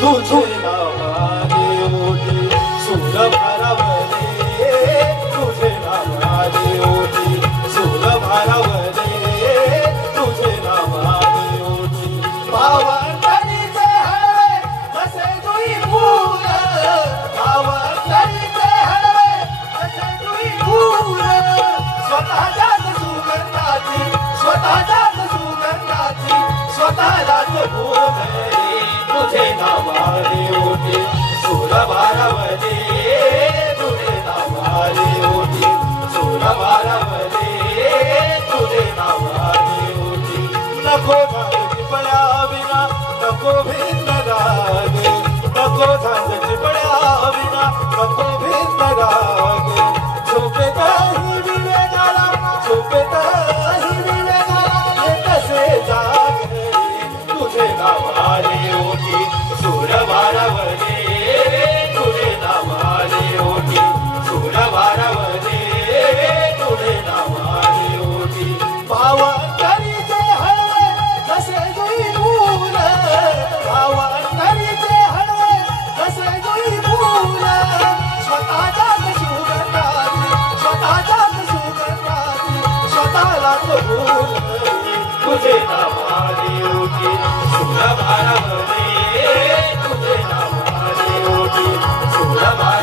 तुझे नावाने ओटी सूर भारावले तुझे नावाने ओटी सूर भारावले तुझे नावाने ओटी पावनकरीचे हळवे कसे जुई फूल पावनकरीचे हळवे कसे जुई फूल स्वतःच्याच सुगंधाची स्वतःलाच बोलले तुझे नावाने ओटी सूर भारावले तुझे नावाने ओटी सूर भारावले तुझे नावाने ओटी नको झांज पड्या विना नको भिन्न राग नको झांज पड्या विना नको भिन्न राग झोपे काही विवेकाला झोपे काही विवेकाला हे कसे जागे तुझे नावाने ओटी सूर भारावले तुझे नावाने ओटी सूर भारावले तुझे नावाने ओटी पावनकरीचे हळवे कसे जुई फूल पावनकरीचे हळवे कसे जुई फूल स्वतःच्याच सुगंधाची स्वतःलाच बोलले तुझे नावाने ओटी सूर भारावले तुझे नावाने ओटी सूर भारावले